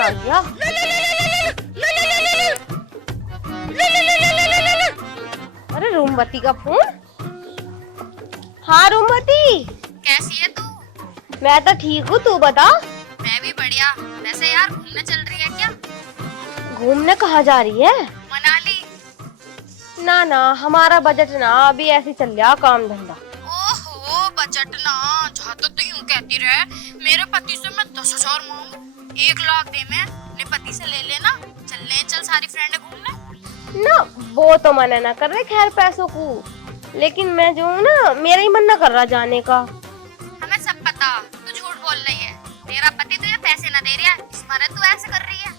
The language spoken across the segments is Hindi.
आ गया। अरे रूमवती का फोन। हाँ रूमवती, कैसी है तू? मैं तो ठीक हूँ, तू बता। मैं भी बढ़िया। वैसे यार घूमने चल रही है क्या? घूमने कहाँ जा रही है? मनाली। ना ना, हमारा बजट ना अभी ऐसे चल रहा, काम धंधा। ओहो बजट ना, जहाँ तो यूं कहती रहे। मेरे पति से मैं 10,000 मांगू, 1 लाख दे मैं अपने पति से ले लेना। चल सारी फ्रेंड घूमने। ना वो तो मना ना कर रहे खैर पैसों को, लेकिन मैं जो हूँ ना, मेरा ही मन ना कर रहा जाने का। हमें सब पता, तू झूठ बोल रही है। तेरा पति तुझे पैसे ना दे रहा है, इस मारे तू ऐसे कर रही है।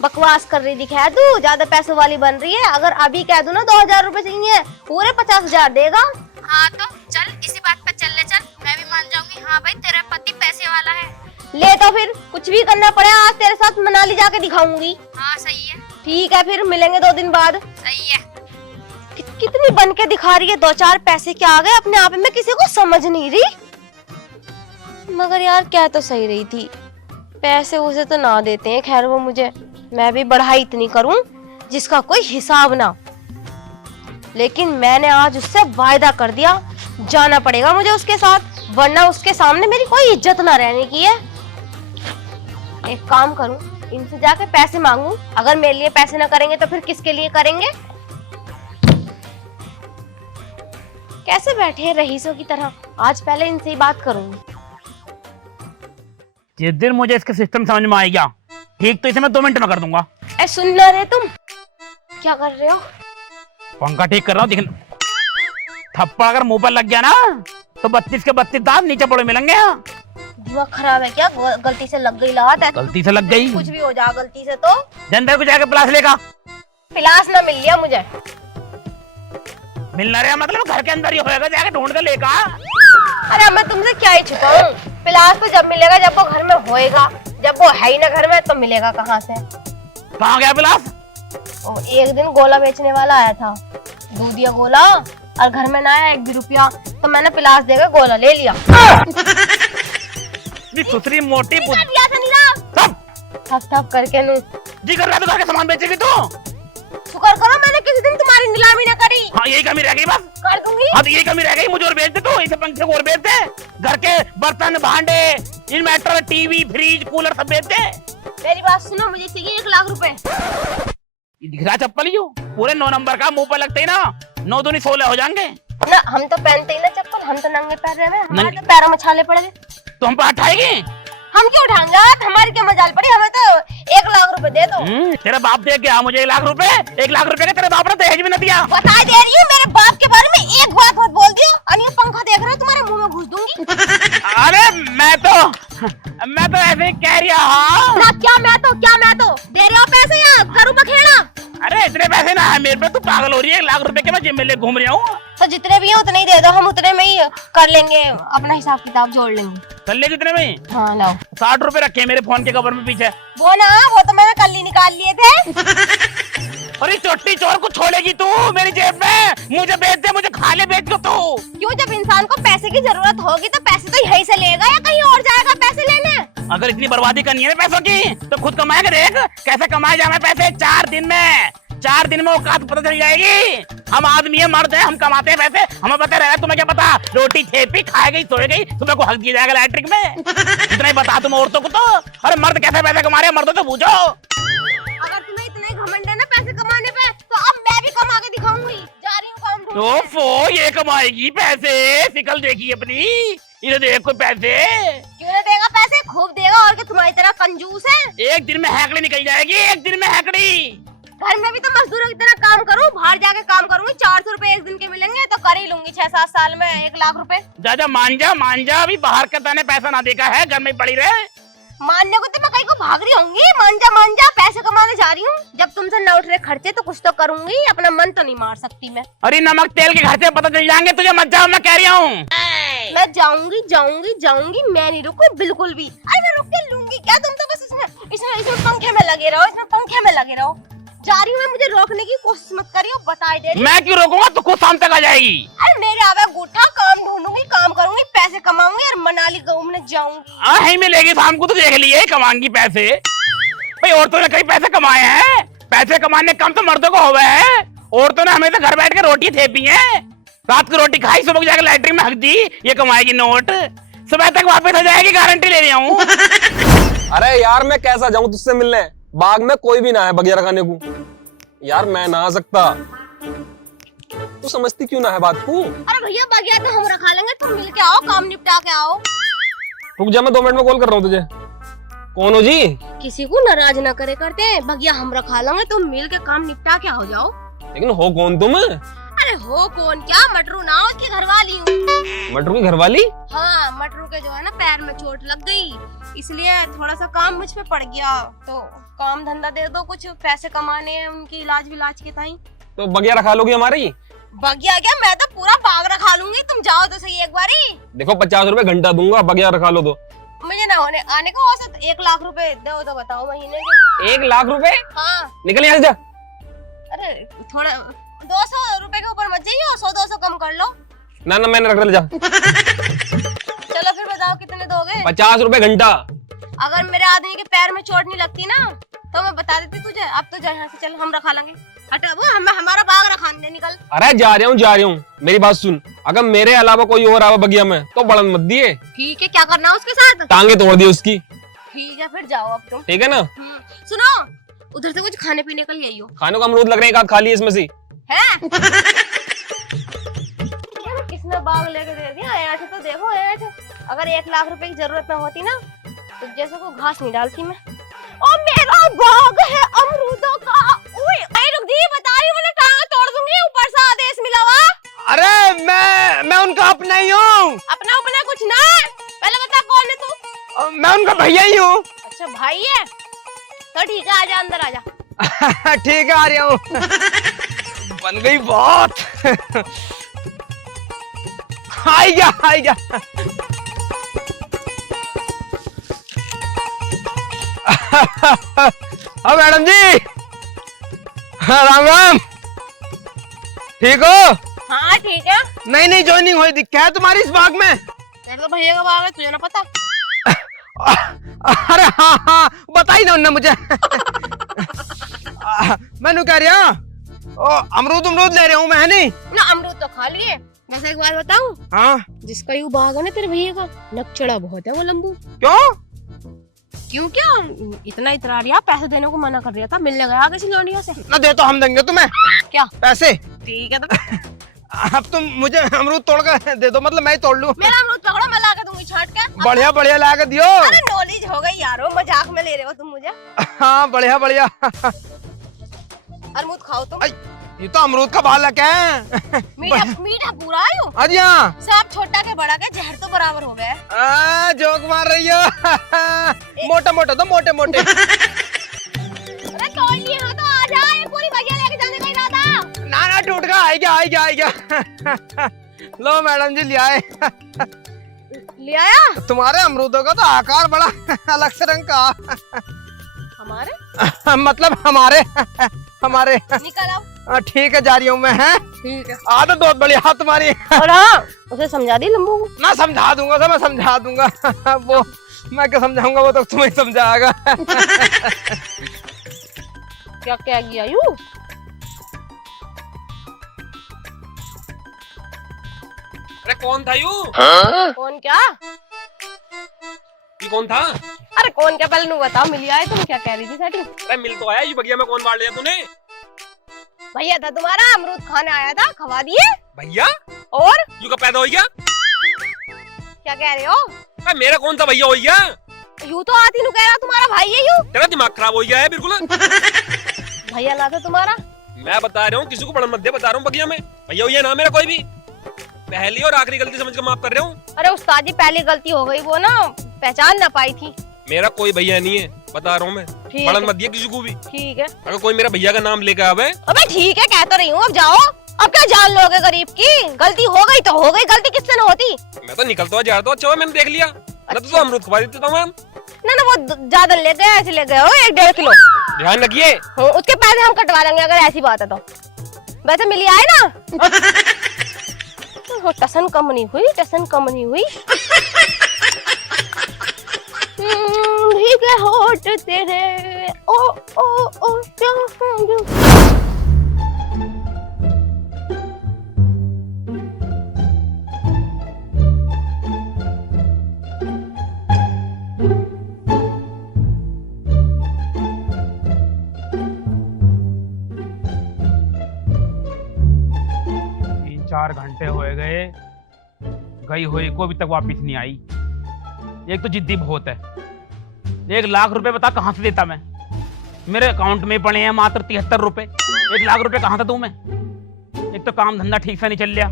बकवास कर रही दिखा तू, ज्यादा पैसों वाली बन रही है। अगर अभी कह दूं ना 2,000 रुपए चाहिए, पूरे 50,000 देगा। हाँ तो चल इसी बात पर चल ले चल, मैं भी मान जाऊंगी। हाँ भाई तेरा पति पैसे वाला है। ले तो फिर कुछ भी करना पड़े, आज तेरे साथ मनाली जाके दिखाऊंगी। हाँ सही है। ठीक है, फिर मिलेंगे 2 दिन बाद। सही है। कितनी बन के दिखा रही है, 2-4 पैसे क्या आ गए अपने आप में, किसी को समझ नहीं रही। मगर यार क्या तो सही रही थी, पैसे उसे तो ना देते हैं खैर वो मुझे, मैं भी बढ़ाई इतनी करूं जिसका कोई हिसाब ना। लेकिन मैंने आज उससे वायदा कर दिया, जाना पड़ेगा मुझे उसके साथ, वरना उसके सामने मेरी कोई इज्जत ना रहने की है। एक काम करूं, इनसे जाके पैसे मांगू। अगर मेरे लिए पैसे ना करेंगे तो फिर किसके लिए करेंगे? कैसे बैठे हैं रईसों की तरह, आज पहले इनसे ही बात करूंगी। जिस दिन मुझे इसके सिस्टम समझ में आ गया, ठीक तो इसे मैं 2 मिनट में कर दूंगा। ए सुन ना रहे तुम, क्या कर रहे हो? पंखा ठीक कर रहा हूँ। देख, थप्पड़ अगर मुंह पर लग गया ना तो 32 के 32 दांत नीचे पड़े मिलेंगे। दिमाग खराब है क्या? गलती से लग गई लात है। गलती से लग गई, कुछ भी हो जा गलती से तो। जनता को जाके प्लास लेगा। पिलास ना मिल लिया मुझे। मिलना रहा मतलब घर के अंदर ही होएगा, जाके ढूंढ कर लेगा। अरे मैं तुमसे क्या ही छुपाऊं, पिलास तो जब मिलेगा जब वो घर में होएगा, जब वो है ही ना घर में तो मिलेगा कहाँ से? कहाँ गया पिलास? एक दिन गोला बेचने वाला आया था, दूधिया गोला, और घर में ना आया 1 भी रुपया, तो मैंने पिलास देकर गोला ले लिया। सुसरी मोटी दिया था नीला। थप थप करके नू जी कर रहा है तो घर के सामान बेचेगी तू? शुक्र करो मैंने किसी दिन तुम्हारी नीलामी ना करी। हाँ यही कमी रह गई बस। कर दूंगी। हाँ तो यही कमी रह गई, मुझे और बेच दे तू, इसे पंखे को और बेच दे। घर के बर्तन भांडे, इन्वर्टर, टीवी, फ्रिज, कूलर सब बेच दे। मेरी बात सुनो, मुझे चाहिए 1 लाख रुपए। दिख रहा चप्पल ही पूरे 9 नंबर का, मुंह पर लगते ही ना 9 दूनी 16 हो जाएंगे ना। हम तो पहनते ही ना चप्पल, हम तो नंगे पैर रहे, हमारे तो पैरों में छाले पड़ गए। तो हम पर उठाएगी? हम क्यों उठाएंगे? हमारी क्या मजाल पड़ी, हमें तो 1 लाख रुपए दे दो। तेरा बाप दे गया मुझे 1 लाख रुपए। 1 लाख रुपए का तेरे बाप ने दहेज भी न दिया। बता दे रही हूँ, मेरे बाप के बारे में एक बात मत बोल दियो, और ये पंखा देख रहे हो तुम्हारे मुंह में घुस दूंगी। अरे मैं तो ऐसे ही कह रहा ना। क्या मैं तो दे रहे हो पैसे या करूँ बखेड़ा? अरे इतने पैसे ना है मेरे पे, तू पागल हो रही है। 1 लाख रुपए के मैं जिम में ले घूम रहा हूँ। तो जितने भी है उतने ही दे दो, हम उतने में ही कर लेंगे, अपना हिसाब किताब जोड़ लेंगे। चल ले कितने में? हाँ लाओ। 60 रुपए रखे मेरे फोन के कवर में पीछे। वो ना, वो तो मैंने कल ही निकाल लिए थे। अरे चोटी चोर को छोड़ेगी तू मेरी जेब में? मुझे बेच दे, मुझे खा ले, बेच दो तू। क्यों? जब इंसान को पैसे की जरूरत होगी तो पैसे तो यहीं से लेगा या कहीं और जाएगा पैसे लेने? अगर इतनी बर्बादी करनी है ना पैसों की तो खुद कमाएगा। देख कैसे कमाए जाए पैसे। 4 दिन में औकात पता चल जाएगी। हम आदमी है, मर्द है, हम कमाते हैं पैसे, हमें पता रहेगा। तुम्हें क्या पता? रोटी थेपी खाए गई, सोए गई, तुम्हें को हक दिया जाएगा इलेक्ट्रिक में। इतना ही बता तुम औरतों को तो। अरे मर्द कैसे पैसे कमा रहे हैं, मर्दों तो पूछो। अगर तुम्हें इतना ही घमंड है ना पैसे कमाने पे, तो अब मैं भी कमा के दिखाऊंगी। जा रही हूँ काम ढूंढने। ओफो, ये कमाएगी पैसे? शिकल देखी अपनी, इन्हें देख कोई पैसे। क्यों नहीं देगा पैसे? खूब देगा, और क्या तुम्हारी तरह कंजूस है? 1 दिन में हैकड़ी निकल जाएगी, 1 दिन में हैकड़ी। घर में भी तो मजदूरों की तरह काम करूँ, बाहर जाके काम करूंगी। 400 रुपए 1 दिन के मिलेंगे तो कर ही लूंगी 6-7 साल में 1 लाख रुपए। जा मान जा, अभी बाहर का तने पैसा ना देखा है, घर में पड़ी रहे। मानने को तो मैं कहीं को भाग रही होंगी। मान जा, पैसे कमाने जा रही हूँ। जब तुमसे न उठ रहे खर्चे तो कुछ तो करूंगी, अपना मन तो नहीं मार सकती मैं। अरे नमक तेल के खर्चे पता चल जाएंगे तुझे, मत जाओ, मैं कह रही हूँ। मैं जाऊंगी, मैं नहीं रुकू बिल्कुल भी। अरे मैं रुक के लूंगी क्या? तुम तो बस इसमें पंखे में लगे रहो, जा रही हूँ मैं, मुझे रोकने की कोशिश मत करियो, बताई दे रही। मैं क्यों रोकूंगा? तू खुद शाम तक आ जाएगी। अरे मेरे आवे गुठा, काम ढूंढूंगी, काम करूंगी, पैसे कमाऊंगी और मनाली घूमने जाऊंगी। हाँ ही मिलेगी शाम को, तो देख लिए कमाऊंगी पैसे। भाई औरतों ने कई पैसे कमाए हैं, पैसे कमाने कम तो मर्दों को हुए है। औरतों ने हमेशा घर बैठ के रोटी थेपी है, रात को रोटी खाई, सुबह जाकर लैट्रिन में हक दी, ये कमाएगी नोट, सुबह तक वापस आ जाएगी, गारंटी ले रहा हूँ। अरे यार मैं कैसा जाऊं तुझसे मिलने, बाग में कोई भी ना है बगिया खाने को। यार मैं ना आ सकता, तू समझती क्यों ना है बात को। अरे भैया बगिया तो हम रखा लेंगे, तुम मिल के आओ, काम निपटा के आओ। रुक जा, मैं 2 मिनट में कॉल कर रहा हूँ तुझे। कौन हो जी? किसी को नाराज ना करे करते, बगिया हम रखा लेंगे, तुम मिल के काम निपटा के हो जाओ। लेकिन हो कौन तुम? अरे हो कौन क्या, मटरू ना उसकी घरवाली हूँ। मटरू की घरवाली? हाँ, मटरू के जो है ना पैर में चोट लग गई, इसलिए थोड़ा सा काम मुझ पे पड़ गया, तो काम धंधा दे दो, कुछ पैसे कमाने हैं उनकी इलाज विलाज के ताई। तो बगिया रखा लोगी हमारी? बगिया क्या, मैं तो पूरा बाग रखा लूंगी, तुम जाओ तो सही एक बारी। देखो 50 रुपए घंटा दूंगा, बगिया रखा लो तो। मुझे ना होने आने को औसत 1 लाख रुपए दो तो बताओ महीने के। 1 लाख रुपए? हाँ। निकल यहाँ से जा। अरे थोड़ा 200 रुपए के ऊपर मत जाइए, 100-200 कम कर लो। ना ना मैंने रख ले जा। चलो फिर बताओ कितने दोगे? 50 रुपए घंटा। अगर मेरे आदमी के पैर में चोट नहीं लगती ना तो मैं बता देती तुझे। अब तो जा यहाँ से, चल हम रखा लेंगे, हटा वो हमारा बाग रखाने निकल। अरे जा रहा हूँ, मेरी बात सुन। अगर मेरे अलावा कोई और आवा बगिया में तो बड़न मत दिए। ठीक है, क्या करना है उसके साथ? टांगे तोड़ दी उसकी। ठीक है फिर जाओ अब तुम। ठीक है ना? सुनो, उधर से कुछ खाने पीने का ले आइयो। खानों का अमरूद लग रहे हैं, एक आध खा लिए इसमें से। है? किसने बाग लेके दे दिया? ऐठ तो देखो ऐठ। अगर 1 लाख रुपए की जरूरत ना होती ना तो जैसे को घास नहीं डालती मैं। ओ मेरा बाग है अमरूदों का। ओए रुक दी, बता रही हूं, मैंने टांग तोड़ दूंगी, ऊपर से आदेश मिला हुआ। अरे मैं उनका अपना ही हूँ। अपना कुछ ना, पहले बता कौन है तू? मैं उनका भैया ही हूँ। अच्छा भाई है, तो ठीक है, आजा अंदर आजा। ठीक है, आ रहा हूँ। बन गई बात। आई गया। हाँ मैडम जी, राम राम। ठीक हो? हाँ ठीक है। नहीं ज्वाइनिंग हुई दिखा है तुम्हारी इस बाग में। तेरे तो भैया का बाग है, तुझे ना पता? अरे हाँ बताई ना उनने मुझे। मैंने कह रहा अमरूद ले रहा हूँ मैं, है नहीं ना? अमरूद तो खा लिए। वैसे एक बात बताऊं? हाँ। जिसका यू बाग है ना तेरे भैया का, नकचड़ा बहुत है वो लंबू। क्यों क्या इतना इतरा रहा? पैसे देने को मना कर रहा था, मिलने गया किसी लौंडियों से। ना दे तो हम देंगे तुम्हें। क्या पैसे? ठीक है तो अब तुम मुझे अमरूद तोड़ कर दे दो, मतलब मैं ही तोड़ लूं। मेरा अमरूद पकड़ो, मैं ला के दूंगी छांट के। बढ़िया ला के दियो। अरे नॉलेज हो गई यारो, मजाक में ले रहे हो तुम मुझे। हाँ बढ़िया। अमरूद खाओ तुम। ये तो अमरूद का बालक है। मीठा पूरा है यो। अजी हाँ, सब छोटा के बड़ा के जहर तो बराबर हो गए। जोक मार रही हो। मोटे तो मोटे। अरे तोड़ लिए हो तो आ जा, ये पूरी भैया लेके जाने का इरादा। ना टूट गया, आई गया। लो मैडम जी ले आए। ले आया? तुम्हारे अमरूदों का तो आकार बड़ा अलग से रंग का। हमारे मतलब हमारे निकल आओ। ठीक है, जा रही हूँ मैं। है ठीक है। आदत बहुत बड़ी हाथ तुम्हारी। और हाँ, उसे समझा दी लंबू को। ना समझा दूंगा मैं समझा दूंगा। वो मैं क्या समझाऊंगा, वो तो तुम्हें समझाएगा। क्या किया यू? अरे कौन था यू? कौन क्या? ये कौन था? अरे कौन क्या, पहले बताओ। मिली आए तुम, क्या कह रही थी सेटिंग? अरे मिल तो आया, ये बगिया में कौन बांट लिया तूने? भैया था तुम्हारा, अमरूद खाने आया था, खवा दिए। भैया? और यू का पैदा हो गया? क्या कह रहे हो? अरे मेरा कौन सा भैया हो गया? यू तो आती नु कह रहा तुम्हारा भाई है यू। तेरा दिमाग खराब हो गया है बिल्कुल। भैया ना था तुम्हारा। मैं बता रहा हूँ, किसी को बड़ा मत दे, बता रहा हूँ बगिया में भैया हुई है ना मेरा कोई भी। पहली और आखिरी गलती समझ कर माफ कर रहा हूँ। अरे उस्ताद जी, पहली गलती हो गई, वो ना पहचान ना पाई थी। मेरा कोई भैया नहीं है, बता रहा हूँ मैं। ठीक बड़ा है। मत दिया किसी को भी। ठीक है। अगर कोई मेरा भैया का नाम लेकर आवे। अबे ठीक है, कह तो रही हूँ, अब जाओ। अब क्या जान लोगे गरीब की? गलती हो गई तो हो गई, गलती किससे न होती। मैं तो निकलता हुआ जा रहा था, अच्छा हुआ मैंने देख लिया। ना तो अमरूद खवा देता हूँ। ना वो ज्यादा ले गए, ऐसे ले गए हो 1-1.5 किलो। ध्यान रखिए। उसके पैसे हम कटवा लेंगे अगर ऐसी बात है तो। वैसे मिली आए ना। टसन कम नहीं हुई। ठीक के होठ तेरे ओ ओ ओ जो तीन चार घंटे हो गए, गई हुई को अभी तक वापस नहीं आई। एक तो जिद्दी बहुत है। 1 लाख रुपए बता कहां से देता मैं? मेरे अकाउंट में पड़े हैं मात्र 73 रुपए। 1 लाख रुपए कहां से दूं मैं? एक तो काम धंधा ठीक से नहीं चल रहा।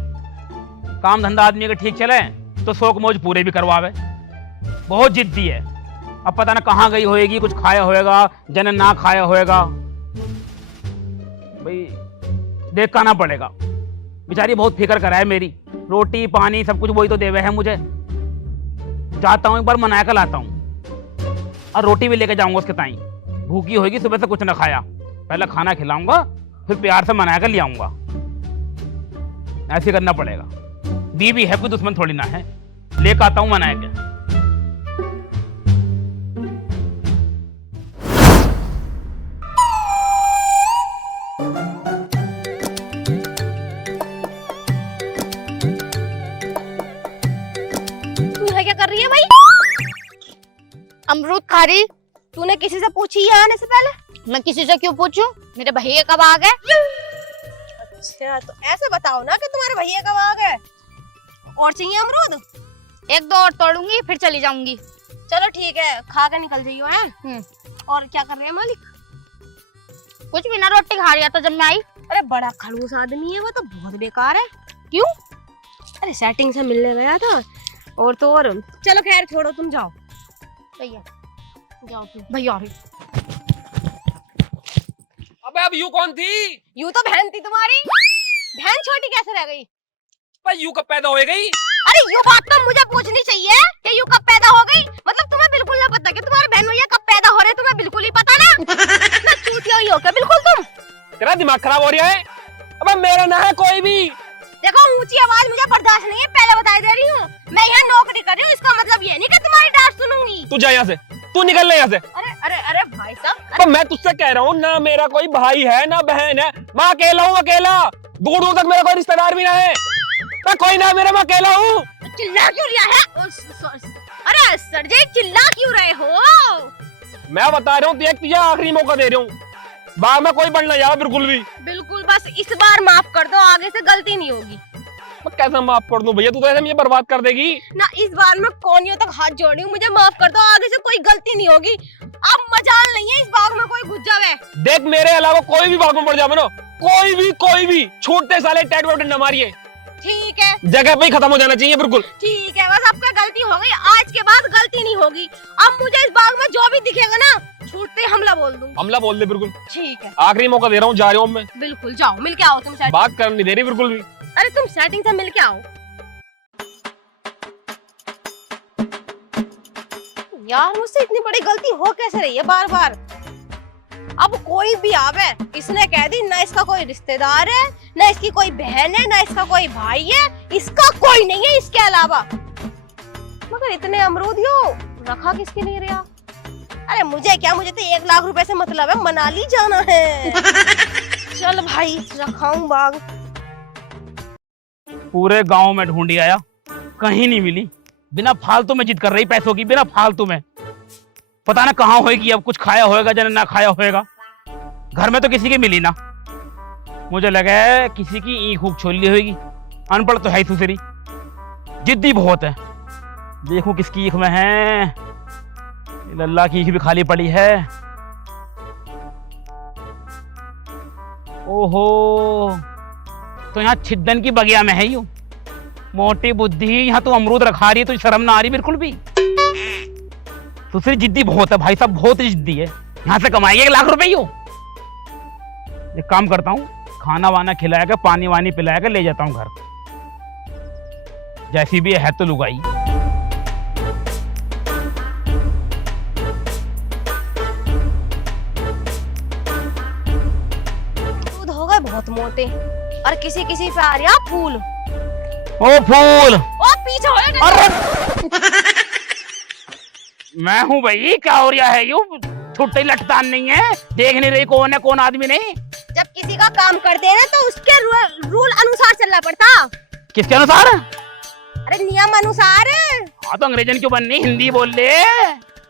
काम धंधा आदमी अगर ठीक चले तो शौक मौज पूरे भी करवावे। बहुत जिद्दी है। अब पता ना कहाँ गई होएगी, कुछ खाया होएगा जन ना खाया होएगा। भाई देख आना पड़ेगा। बेचारी बहुत फिक्र करा है मेरी। रोटी पानी सब कुछ वही तो देवे है मुझे। जाता हूँ एक बार मना कर लाता हूँ और रोटी भी लेके जाऊंगा उसके ताई। भूखी होगी, सुबह से कुछ ना खाया। पहले खाना खिलाऊंगा फिर प्यार से मना कर ले आऊंगा। ऐसे करना पड़ेगा। बीवी है, कोई दुश्मन थोड़ी ना है। लेकर आता हूँ मना के। क्या कर रही है भाई? अमरूद खा रही। तूने किसी से पूछी है आने से पहले? मैं किसी से क्यों पूछूं? मेरे भैया कब आ गए? अच्छा तो ऐसे बताओ ना कि तुम्हारे भैया कब आ गए। और चाहिए अमरूद? 1-2 और तोड़ूंगी फिर चली जाऊंगी। चलो ठीक है, खा कर निकल जाइयो है। और क्या कर रहे हैं मालिक? कुछ भी ना, रोटी खा रही था जब मैं आई। अरे बड़ा खड़ूस आदमी है वो तो, बहुत बेकार है। क्यों? अरे सेटिंग से मिलने गया था और तो और। चलो खैर छोड़ो, तुम जाओ। भैया जाओ तुम। भैया अबे अब यू कौन थी? यूं तो बहन थी तुम्हारी। बहन छोटी कैसे रह गई? भाई यू कब पैदा हो गई? अरे यू बात तो मुझे पूछनी चाहिए कि यू कब पैदा हो गई। मतलब तुम्हें बिल्कुल ना पता कि तुम्हारे बहन भैया कब पैदा हो रहे? तुम्हें बिल्कुल ही पता ना। ना चूतिया ही हो क्या बिल्कुल तुम? तेरा दिमाग खराब हो रहा है। अबे मेरा ना है कोई भी। देखो ऊंची आवाज मुझे बर्दाश्त नहीं है, पहले बता दे रही हूँ। मैं यहाँ नौकरी कर रही हूँ, इसका मतलब ये नहीं कि तुम्हारी डांट सुनूंगी। तू जा यहाँ से, तू निकल ले यहाँ से। अरे अरे अरे भाई साहब, तो मैं तुझसे कह रहा हूँ ना, मेरा कोई भाई है ना बहन है। मैं अकेला हूँ, अकेला। दूर दूर तक मेरा कोई रिश्तेदार भी ना है। मैं कोई ना, मेरा मैं अकेला हूँ। चिल्ला क्यों रहा है? अरे सर जी चिल्ला क्यों रहे हो? मैं बता रहा हूँ तुझे आखिरी मौका दे रहा हूँ। बाद में कोई बढ़ना जाओ बिल्कुल भी। बिल्कुल, बस इस बार माफ कर दो, आगे से गलती नहीं होगी। मैं कैसे माफ कर दूं भैया? तू तो ऐसे मुझे बर्बाद कर देगी ना। इस बार मैं कोनियों तक हाथ जोड़ी हूँ, मुझे माफ कर दो, आगे से कोई गलती नहीं होगी। अब मजाल नहीं है इस बाग में कोई घुस जावे। देख मेरे अलावा कोई भी बाग में पड़ जावे ना, कोई भी छोटे साले टैट वैट न मारिए। ठीक है, जगह पे ही खत्म हो जाना चाहिए बिल्कुल। ठीक है, बस आपका गलती हो गई, आज के बाद गलती नहीं होगी। अब मुझे इस बाग में जो भी दिखेगा ना, छूटते हमला बोल दूंगी। हमला बोल दे बिल्कुल। ठीक है, आखिरी मौका दे रहा हूँ, जा रहा हूँ मैं। बिल्कुल जाओ, मिल के आओ तुम। बात कर नहीं दे रही बिल्कुल भी। अरे तुम सेटिंग से मिल के आओ यार। मुझसे इतनी बड़ी गलती हो कैसे रही है बार बार? अब कोई भी आवे, इसने कह दी ना इसका कोई रिश्तेदार है, ना इसकी कोई बहन है, ना इसका कोई भाई है, इसका कोई नहीं है इसके अलावा। मगर इतने अमरूद यो रखा किसके लिए रहा? अरे मुझे क्या, मुझे तो 1 लाख रुपए से मतलब है, मनाली जाना है। चल भाई रखाऊं बाग। पूरे गांव में ढूंढी आया, कहीं नहीं मिली। बिना फालतू में जिद कर रही पैसों की, बिना फालतू में। पता ना कहाँ होएगी, अब कुछ खाया होएगा जन ना खाया होएगा। घर में तो किसी की मिली ना। मुझे लगा है किसी की ईख ऊख छोल ली होगी। अनपढ़ तो है ही सुसरी, जिद्दी बहुत है। देखूं किसकी ईख में है। लल्ला की ईख भी खाली पड़ी है। ओहो, तो यहाँ छिद्दन की बगिया में है यूं। मोटी बुद्धि, यहाँ तो अमरूद रखा रही है, तो शर्म ना आ रही बिल्कुल भी। दूसरी जिद्दी बहुत है भाई साहब, बहुत जिद्दी है। यहाँ से कमाएंगे 1 लाख रुपए यूं। एक काम करता हूँ, खाना वाना खिलाया कर, पानी वानी पिलाया कर ले जाता हूँ घर। जैसी भी है तो लुगाई। दूध हो गए बहुत मोटे, और किसी किसी पे आ रहा फूल। ओ फूल, ओ पीछे हो। अरे मैं हूँ भाई, क्या हो रहा है? यू छुट्टी लटतान नहीं है, देख नहीं रही कौन है कौन आदमी नहीं। जब किसी का काम करते हैं ना तो उसके रूल अनुसार चलना पड़ता। किसके अनुसार? अरे नियम अनुसार। हाँ तो अंग्रेजन क्यों बननी, हिंदी बोल ले।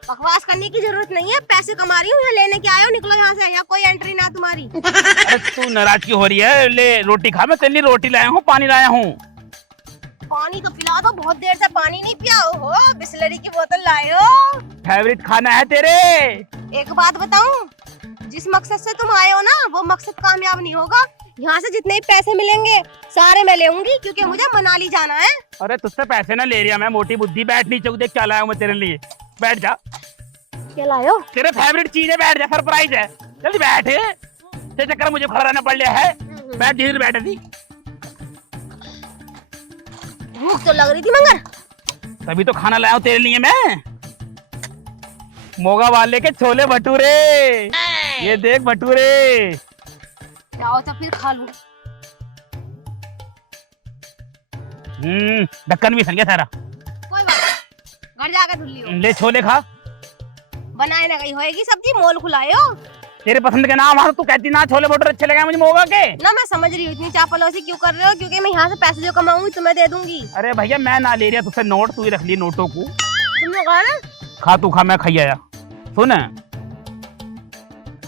बकवास करने की जरूरत नहीं है, पैसे कमा रही हूँ, यहाँ लेने के आए हो, निकलो यहाँ से, यहाँ कोई एंट्री ना तुम्हारी। अरे तू नाराज क्यों हो रही है? ले रोटी खा, मैं तेरे लिए रोटी लाया हूँ, पानी लाया हूँ। पानी तो पिला दो, बहुत देर से पानी नहीं पिया हो, बिस्लरी की बोतल लाए हो। फेवरेट खाना है तेरे। एक बात बताऊं, जिस मकसद से तुम आए हो ना वो मकसद कामयाब नहीं होगा। यहाँ से जितने भी पैसे मिलेंगे सारे मैं लेऊंगी, क्योंकि मुझे मनाली जाना है। अरे तुझसे पैसे ना ले रही मैं, मोटी बुद्धि। बैठ नीचे, देख क्या लाया हूँ मैं तेरे लिए। बैठ जा। क्या लाए हो? तेरे फेवरेट चीज है, बैठ जा, सरप्राइज है। जल्दी बैठ, तेरे चक्कर मुझे खड़ा रहना पड़ रहा है। बैठ, धीरे बैठ दी। भूख तो लग रही थी मगर। तभी तो खाना लाया हूँ तेरे लिए मैं। मोगा वाले के छोले भटूरे, ये देख भटूरे। जाओ तो फिर खा लूं। ढक्कन भी सन गया सारा। कोई बात नहीं, घर जाकर धुल लियो। ले छोले खा। बनाए ना गई होएगी सब्जी, मोल खुलाए हो। तेरे पसंद के नाम तू कहती ना छोले भटूरे अच्छे लगे मुझे मोगा के। ना मैं समझ रही हूँ, इतनी चापलूसी क्यों कर रहे हो? क्योंकि मैं यहाँ से पैसे जो कमाऊंगी तुम्हें दे दूंगी। अरे भैया मैं ना ले रहा तुझसे नोट, तू ही रख ली नोटों को। तुमने कहा ना खा, तू खा, मैं खाई आया। सुन,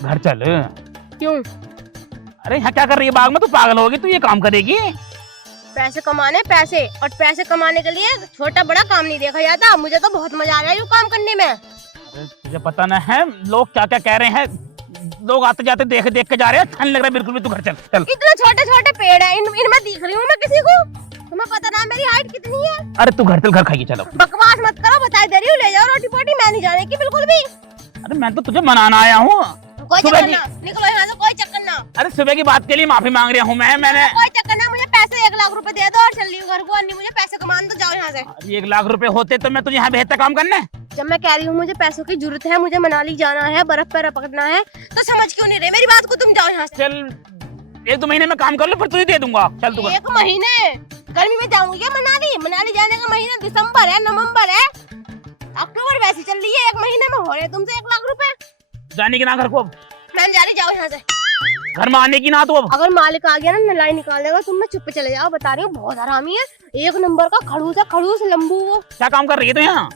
घर चल। क्यों? अरे यहाँ क्या कर रही है बाग में? तू पागल होगी, तू ये काम करेगी? पैसे कमाने पैसे, और पैसे कमाने के लिए छोटा बड़ा काम नहीं देखा जाता। मुझे तो बहुत मजा आ रहा है ये काम करने में। तुझे पता न है लोग क्या क्या कह रहे हैं? लोग आते जाते देख देख के जा रहे हैं, अच्छा नहीं लग रहा बिल्कुल भी। तू घर चल चल। इतने छोटे छोटे पेड़ है, इनमें दिख रही हूँ मैं किसी को? तुम्हें पता ना मेरी हाइट कितनी है? अरे तू घर चल, घर खाइए चलो। बकवास मत करो, बता दे रही हूँ, ले जाओ रोटी पोटी, मैं नहीं जाने की बिल्कुल भी। अरे मैं तो तुझे मनाना आया हूँ। कोई सुबह चक्कर की- ना, निकलो यहाँ से, कोई चक्कर ना। अरे सुबह की बात के लिए माफी मांग रहा हूँ मैंने। कोई चक्कर ना, मुझे पैसे 1 लाख रुपए दे दो और चल रही हूँ घर को। अन्नी मुझे पैसे कमान दो, जाओ यहाँ से। 1 लाख रुपए होते तो मैं तुझे यहाँ बेहतर काम करने। जब मैं कह रही हूँ मुझे पैसों की जरूरत है, मुझे मनाली जाना है, बर्फ पर पकड़ना है, तो समझ क्यों नहीं रहे मेरी बात को? तुम जाओ यहाँ से। चल 1-2 महीने में काम कर लो, फिर तुझे दे दूंगा। चल तू कर। 1 महीने? गर्मी में जाऊंगी क्या मनाली? मनाली जाने का महीना दिसंबर है, नवंबर है, अक्टूबर वैसे चल रही है। 1 महीने में हो रहे तुमसे 1 लाख रुपए। जाने की ना घर को अब? मैं जा रही, जाओ यहाँ से। घर में आने की ना तो अब? अगर मालिक आ गया ना नलाई निकाल देगा, तुम मैं चुप चले जाओ। बता रही हूँ बहुत हरामी है, 1 नंबर का खड़ूस है, खड़ूस लंबू। वो क्या काम कर रही है तो यहाँ?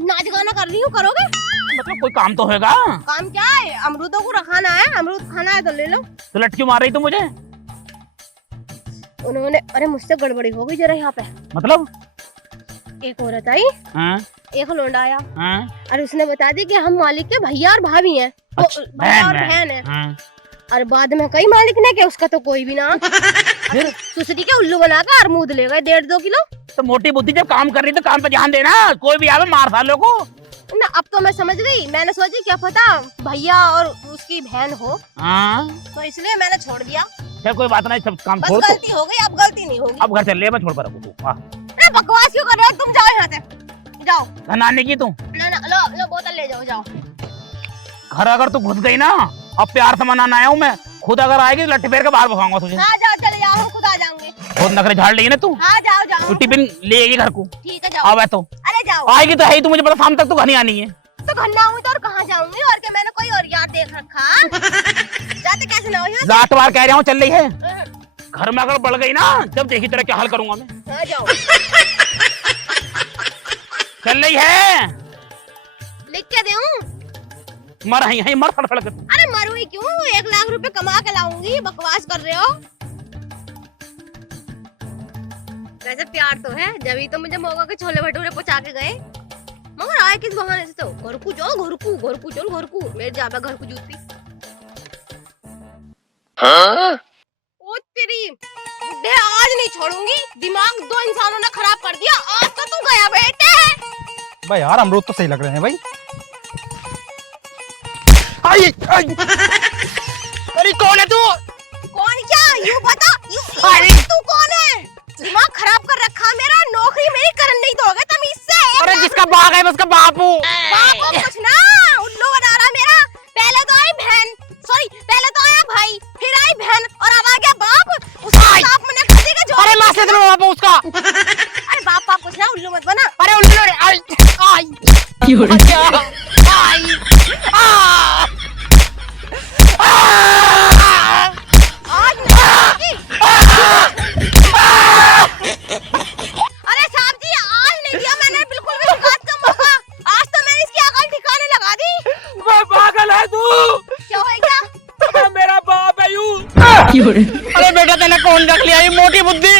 नाच गाना कर रही हूँ, करोगे? मतलब कोई काम तो होगा। काम क्या है? अमरूदों को रखाना है, अमरूद खाना है तो ले लो। तो लटकी मार रही तू मुझे? उन्होंने, अरे मुझसे गड़बड़ी हो गई जरा यहाँ पे। मतलब? एक औरत आई, हाँ? एक लोंडा आया, हाँ? और उसने बता दी कि हम मालिक के भैया और भाभी हैं। वो अच्छा, भैया और बहन बहन है। हाँ? और बाद में कई मालिक ने कि उसका तो कोई भी ना। फिर सुसरी के उल्लू बनाकर अमरूद ले गए 1.5-2 किलो। तो मोटी बुद्धि जब काम कर रही तो काम पे ध्यान देना। कोई भी आवे मार सालों को। ना अब तो मैं समझ गई, मैंने सोची क्या पता भैया और उसकी बहन हो, हाँ? तो इसलिए मैंने छोड़ दिया। चल कोई बात नहीं, सब काम बस छोड़ तू। गलती हो गई, अब गलती नहीं होगी। अब घर चल ले, मैं छोड़ पर रखू तू। अरे बकवास क्यों कर रहे हो? तुम जाओ यहाँ से, जाओ। नाने की तू ना ना, लो लो बोतल ले जाओ, जाओ। घर अगर तू घुस गई ना, अब प्यार से मनाना आया हूँ मैं। खुद अगर आएगी तो लट्ठी फेर के बाहर भगाऊंगा तुझे। हाँ जाओ, चले जाओ, हम खुद आ जाएंगे। बहुत नखरे झाड़ ली है ना तू। हाँ जाओ तू जाओ, टिफिन लेगी घर को। ठीक है जाओ। आवे तो अरे जाओ। आएगी तो है ही, तू मुझे पता शाम तक तो घर नहीं आनी है। तो घर ना हुई तो और कहाँ जाऊंगी? और क्या मैंने कोई और यार देख रखा? जाते कैसे ना हो यहाँ जात बार कह रहा हूँ चल रही है। से? घर में अगर बढ़ गई ना, जब देखी तेरा क्या हाल करूंगा मैं। हाँ जाओ। चल रही है, लिख के दूं? मर है मर फड़ के। अरे मरू ही क्यों? 1 लाख रुपए कमा के लाऊंगी, बकवास कर रहे हो? वैसे प्यार तो है, जब ही तो मुझे मौका के छोले भटूरे पहुंचा के गए। मगर आए किस बहाने से? तो घर को जाओ, घर को चल, घर को मेरे जाबे घर को जूती। ओ तेरी बुड्ढे, आज नहीं छोड़ूंगी। दिमाग 2 इंसानों ने खराब कर दिया। आज तो तू गया बेटे। भाई यार अमरूद तो सही लग रहे हैं भाई। आई आई। अरे कौन है तू? कौन क्या? यू बता, अरे! तू कौन है? दिमाग खराब कर रखा मेरा। नौकरी मेरी करन नहीं दोगे तमीज से? अरे जिसका बाग है उसका बापू। बाप को कुछ ना, उल्लू बना रहा मेरा। पहले तो आई बहन, सॉरी पहले तो आया भाई, फिर आई बहन, और अब आ गया बाप। उसका बाप मैंने कभी का जोड़। अरे मार से बापू उसका। अरे बाप कुछ ना, उल्लू मत बना। अरे उल्लू रे। अरे साहब जी, आज नहीं दिया मैंने बिल्कुल भी शिकायत का मौका। आज तो मैंने इसकी अकल ठिकाने लगा दी। मैं पागल है तू। क्या होएगा? मैं मेरा बाप है यू। अरे बेटा तेने कौन रख लिया ये मोटी बुद्धि?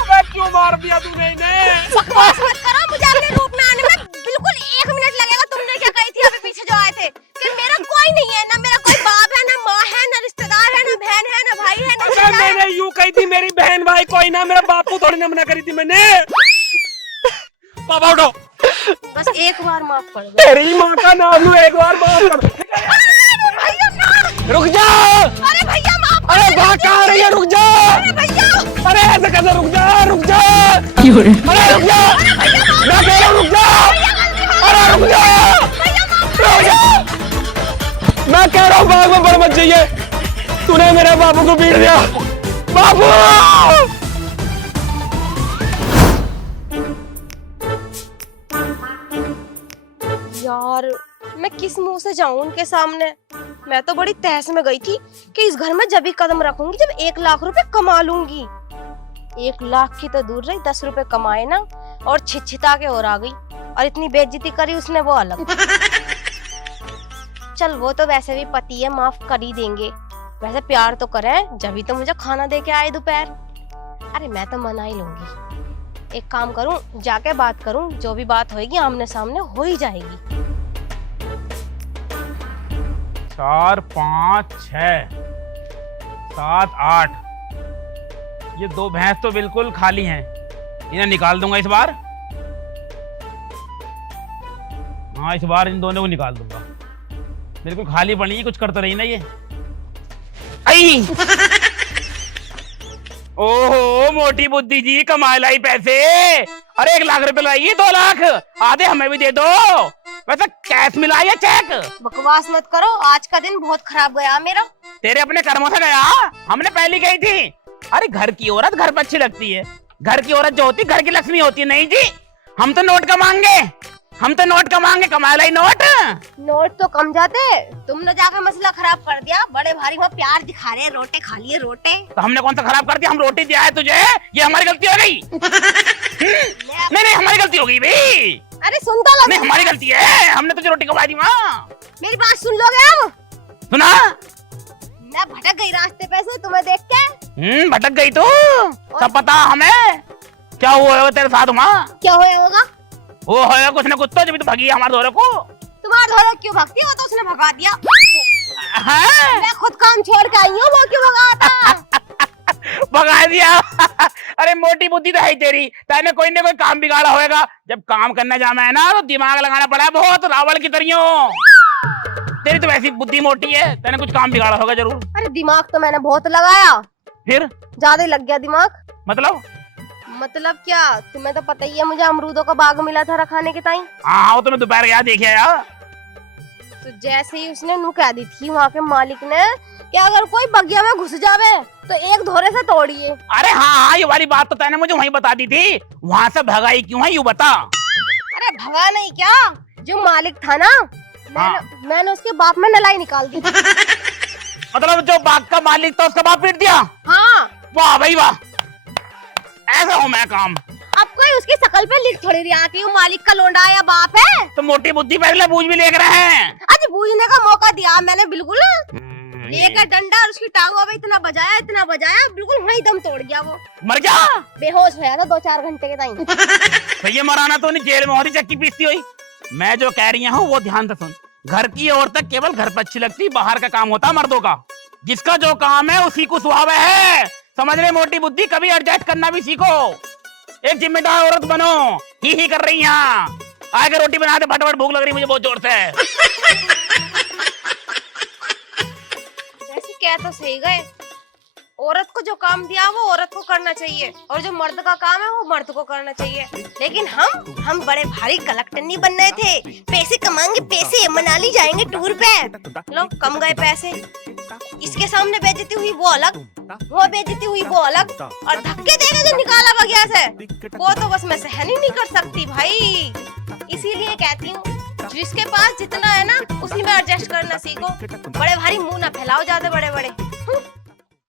मैं क्यों मार दिया तूने इन्हें? बकवास मत करो, मुझे अपने रूप में आने में बिल्कुल 1 मिनट लगेगा। तुमने क्या कही थी अभी पीछे जो आए थे कि मेरा कोई नहीं है, ना मेरा कोई बाप है, ना माँ है, ना रिश्तेदार है, ना बहन है, ना भाई है, ना अरे चाचा है। मैंने यूं कही थी मेरी बहन भाई कोई ना, मेरा बापू थोड़ी ना मना करी थी मैंने। पापा उठो। बस एक बार माफ कर दो। तेरी माँ का नाम लूं, एक बार माफ कर। भैया ना, रुक जा। अरे भैया माफ कर अरे भाग कहाँ रही है? रुक जा। दो भैया। अरे ऐसे कैसे? रुक जा, रुक जा। अरे रुक जा, मैं कह रहा हूँ रुक जा। अरे रुक जा, रुक जा। मैं कह रहा हूँ भाग में, बड़ मत जाइए। तूने मेरे बाबू को पीट दिया। बाबू! यार मैं किस मुंह से जाऊं उनके सामने? मैं तो बड़ी तहस में गई थी कि इस घर में जब भी कदम रखूंगी जब 1 लाख रुपए कमा लूंगी। 1 लाख की तो दूर रही, 10 रुपए कमाए ना और छिछिता के और आ गई। और इतनी बेइज्जती करी उसने, वो अलग। चल वो तो वैसे भी पति है, माफ कर ही देंगे। वैसे प्यार तो करें, जब भी तो मुझे खाना दे के आए दोपहर। अरे मैं तो मना ही लूंगी। एक काम करूं, जाके बात करूं, जो भी बात होगी आमने सामने हो ही जाएगी। 4 5 6 7 8 ये 2 भैंस तो बिल्कुल खाली हैं। इन्हें निकाल दूंगा इस बार। हाँ इस बार इन दोनों को निकाल दूंगा। बिल्कुल खाली पड़ी है, कुछ करता रही ना ये। आई ओहो मोटी बुद्धि जी, कमा लाई पैसे। अरे 1 लाख रुपए लाइए, 2 लाख आधे हमें भी दे दो। वैसे कैश मिला या चेक? बकवास मत करो, आज का दिन बहुत खराब गया मेरा। तेरे अपने कर्मों से गया। हमने पहली कही थी। अरे घर की औरत घर पर अच्छी लगती है। घर की औरत जो होती घर की लक्ष्मी होती है। नहीं जी, हम तो नोट कमाएंगे, हम तो नोट कमाएंगे। कमा लाई नोट। नोट तो कम जाते, तुमने जाकर मसला खराब कर दिया। बड़े भारी वहाँ प्यार दिखा रहे हैं, रोटे खा लिए रोटे। तो हमने कौन सा खराब कर दिया? हम रोटी दिया है तुझे, ये हमारी गलती हो गई। नहीं नहीं हमारी गलती हो गई भाई। अरे सुनता लो, नहीं हमारी गलती है, हमने तुझे रोटी खवा दी। माँ मेरी बात सुन लोगे अब? सुना? मैं भटक गई रास्ते पे से तुम्हें देख के। भटक गई तू, सब पता हमें। क्या हुआ होगा तेरे साथ माँ? क्या होगा? वो होगा कुछ न कुछ तो, जब तो भगी हमारे दोनों को। तुम्हारे धोरे क्यों भगती हो? तो उसने भगा दिया। हाँ? मैं खुद काम छोड़ के आई हूँ, वो क्यों भगाता? भगा दिया। अरे मोटी बुद्धि तो है तेरी, तेने कोई न कोई काम बिगाड़ा होएगा। जब काम करने जाना है ना तो दिमाग लगाना पड़ा है बहुत, रावण की तरह। तेरी तो वैसी बुद्धि मोटी है, तेने कुछ काम बिगाड़ा होगा जरूर। अरे दिमाग तो मैंने बहुत लगाया, फिर ज्यादा लग गया दिमाग। मतलब क्या, तुम्हें तो पता ही है मुझे अमरूदों का बाग मिला था रखाने के टाइम। हाँ वो तो मैं दोपहर गया देखे यार। तो जैसे ही उसने नू कह दी थी वहाँ के मालिक ने कि अगर कोई बगिया में घुस जावे तो एक धोरे से तोड़िए। अरे हाँ ये वाली बात तो तैने मुझे वहीं बता दी थी। वहाँ से भगाई क्यों है यूँ बता। अरे भगा नहीं, क्या जो मालिक था ना, मैंने उसके बाप में नलाई निकाल दी। मतलब जो बाग का मालिक था उसका बाप पीट दिया? हाँ। वाह भाई वाह, ऐसा हूँ मैं काम। अब कोई उसकी शकल पे लिख थोड़ी रहा कि वो मालिक का लोंडा या बाप है। तो मोटी बुद्धि पहले बूझ भी लेकर रहे हैं। आज बूझने का मौका दिया मैंने, बिल्कुल लेकर डंडा और उसकी टांगों पे इतना बजाया, बिल्कुल वहीं दम तोड़ गया। वो मर जा, बेहोश हो था 2-4 घंटे के टाइम। तो ये मराना तो नहीं, जेल में होती चक्की पीसती हुई। मैं जो कह रही हूँ वो ध्यान से सुन। घर की औरत केवल घर पर अच्छी लगती, बाहर का काम होता मर्दों का। जिसका जो काम है उसी को सुहावा है, समझ रहे? मोटी बुद्धि, कभी एडजस्ट करना भी सीखो। एक जिम्मेदार औरत बनो। ही कर रही यहाँ आगे रोटी बना दे, फटाफट भूख लग रही मुझे बहुत जोर से। वैसे क्या तो सही गए, औरत को जो काम दिया वो औरत को करना चाहिए, और जो मर्द का काम है वो मर्द को करना चाहिए। लेकिन हम बड़े भारी कलेक्टर नहीं बन रहे थे। पैसे कमाएंगे, पैसे मनाली जाएंगे टूर पे। लो कम गए पैसे, इसके सामने बेइज्जती हुई वो अलग, वो बेइज्जती हुई वो अलग, और धक्के देके जो निकाला बगिया से वो तो बस मैं सहन ही नहीं कर सकती भाई। इसीलिए कहती हूँ जिसके पास जितना है ना उसी में एडजस्ट करना सीखो। बड़े भारी मुंह ना फैलाओ ज्यादा बड़े बड़े।